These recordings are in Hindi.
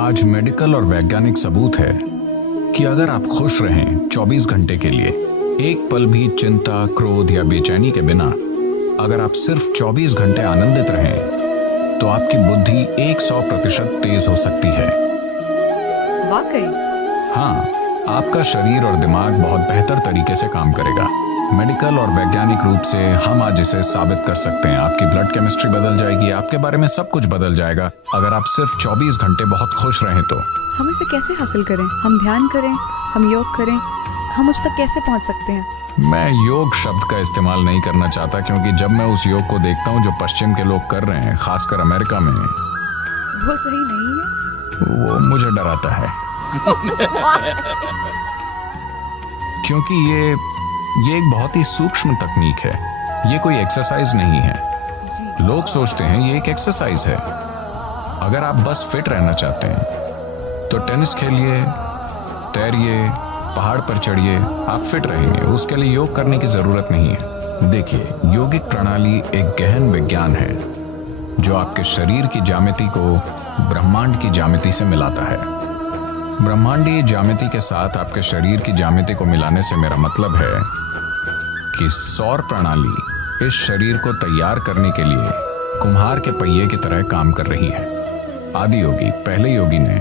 आज मेडिकल और वैज्ञानिक सबूत है कि अगर आप खुश रहें 24 घंटे के लिए, एक पल भी चिंता, क्रोध या बेचैनी के बिना, अगर आप सिर्फ 24 घंटे आनंदित रहें, तो आपकी बुद्धि 100% तेज हो सकती है। वाकई? हाँ, आपका शरीर और दिमाग बहुत बेहतर तरीके से काम करेगा। मेडिकल और वैज्ञानिक रूप से हम आज इसे साबित कर सकते हैं। आपकी ब्लड केमिस्ट्री बदल जाएगी, आपके बारे में सब कुछ बदल जाएगा अगर आप सिर्फ 24 घंटे बहुत खुश रहें तो। हम इसे कैसे हासिल करें? हम ध्यान करें, हम योग करें, हम उस तक कैसे पहुंच सकते हैं? मैं योग शब्द का इस्तेमाल नहीं करना चाहता, क्योंकि जब मैं उस योग को देखता हूँ जो पश्चिम के लोग कर रहे हैं, खासकर अमेरिका में, वो सही नहीं है। वो मुझे डराता है। क्योंकि ये एक बहुत ही सूक्ष्म तकनीक है। ये कोई एक्सरसाइज नहीं है। लोग सोचते हैं ये एक एक्सरसाइज है। अगर आप बस फिट रहना चाहते हैं तो टेनिस खेलिए, तैरिए, पहाड़ पर चढ़िए, आप फिट रहेंगे। उसके लिए योग करने की जरूरत नहीं है। देखिए, योगिक प्रणाली एक गहन विज्ञान है जो आपके शरीर की ज्यामिति को ब्रह्मांड की ज्यामिति से मिलाता है। ब्रह्मांडीय ज्यामिति के साथ आपके शरीर की ज्यामिति को मिलाने से मेरा मतलब है कि सौर प्रणाली इस शरीर को तैयार करने के लिए कुम्हार के पहिए की तरह काम कर रही है। आदि योगी, पहले योगी ने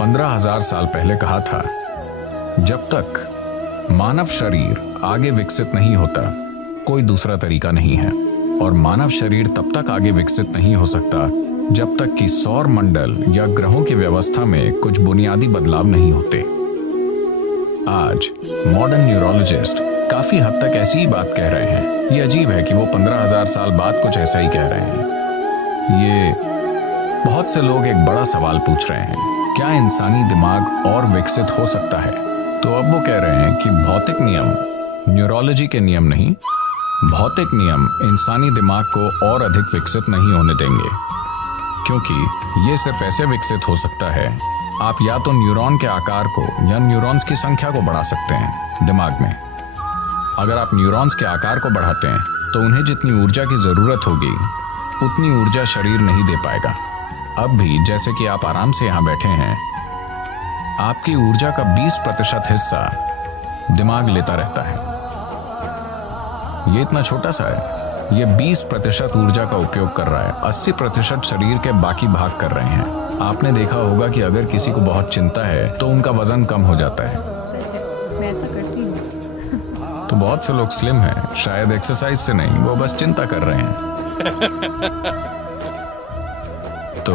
15,000 साल पहले कहा था, जब तक मानव शरीर आगे विकसित नहीं होता, कोई दूसरा तरीका नहीं है। और मानव शरीर तब तक आगे विकसित नहीं हो सकता जब तक कि सौर मंडल या ग्रहों की व्यवस्था में कुछ बुनियादी बदलाव नहीं होते। आज मॉडर्न न्यूरोलॉजिस्ट काफी हद तक ऐसी ही बात कह रहे हैं। ये अजीब है कि वो 15,000 साल बाद कुछ ऐसा ही कह रहे हैं। ये बहुत से लोग एक बड़ा सवाल पूछ रहे हैं, क्या इंसानी दिमाग और विकसित हो सकता है? तो अब वो कह रहे हैं कि भौतिक नियम, न्यूरोलॉजी के नियम नहीं, भौतिक नियम इंसानी दिमाग को और अधिक विकसित नहीं होने देंगे, क्योंकि ये सिर्फ ऐसे विकसित हो सकता है, आप या तो न्यूरॉन के आकार को या न्यूरॉन्स की संख्या को बढ़ा सकते हैं दिमाग में। अगर आप न्यूरॉन्स के आकार को बढ़ाते हैं तो उन्हें जितनी ऊर्जा की जरूरत होगी उतनी ऊर्जा शरीर नहीं दे पाएगा। अब भी जैसे कि आप आराम से यहाँ बैठे हैं, आपकी ऊर्जा का 20% हिस्सा दिमाग लेता रहता है। ये इतना छोटा सा है, ये 20% ऊर्जा का उपयोग कर रहा है, 80% शरीर के बाकी भाग कर रहे हैं। आपने देखा होगा कि अगर किसी को बहुत चिंता है तो उनका वजन कम हो जाता है। सच है, मैं ऐसा करती हूँ। तो बहुत से लोग स्लिम हैं, शायद एक्सरसाइज से नहीं, वो बस चिंता कर रहे हैं। तो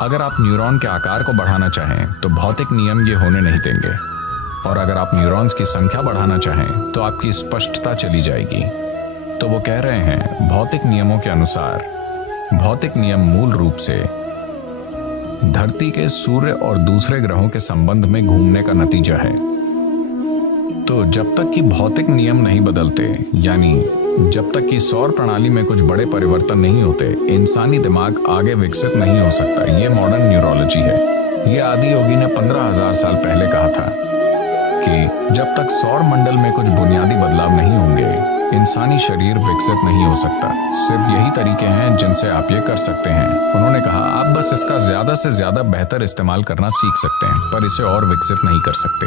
अगर आप न्यूरॉन के आकार को बढ़ाना चाहें तो भौतिक नियम ये होने नहीं देंगे, और अगर आप न्यूरॉन्स की संख्या बढ़ाना चाहें तो आपकी स्पष्टता चली जाएगी। तो वो कह रहे हैं, भौतिक नियमों के अनुसार भौतिक नियम मूल रूप से धरती के सूर्य और दूसरे ग्रहों के संबंध में घूमने का नतीजा है। तो जब तक कि भौतिक नियम नहीं बदलते, यानी जब तक कि सौर प्रणाली में कुछ बड़े परिवर्तन नहीं होते, इंसानी दिमाग आगे विकसित नहीं हो सकता। ये मॉडर्न न्यूरोलॉजी है। ये आदि योगी ने 15,000 साल पहले कहा था कि जब तक सौर मंडल में कुछ बुनियादी बदलाव नहीं होंगे, इंसानी शरीर विकसित नहीं हो सकता। सिर्फ यही तरीके हैं जिनसे आप ये कर सकते हैं। उन्होंने कहा, आप बस इसका ज्यादा से ज्यादा बेहतर इस्तेमाल करना सीख सकते हैं, पर इसे और विकसित नहीं कर सकते।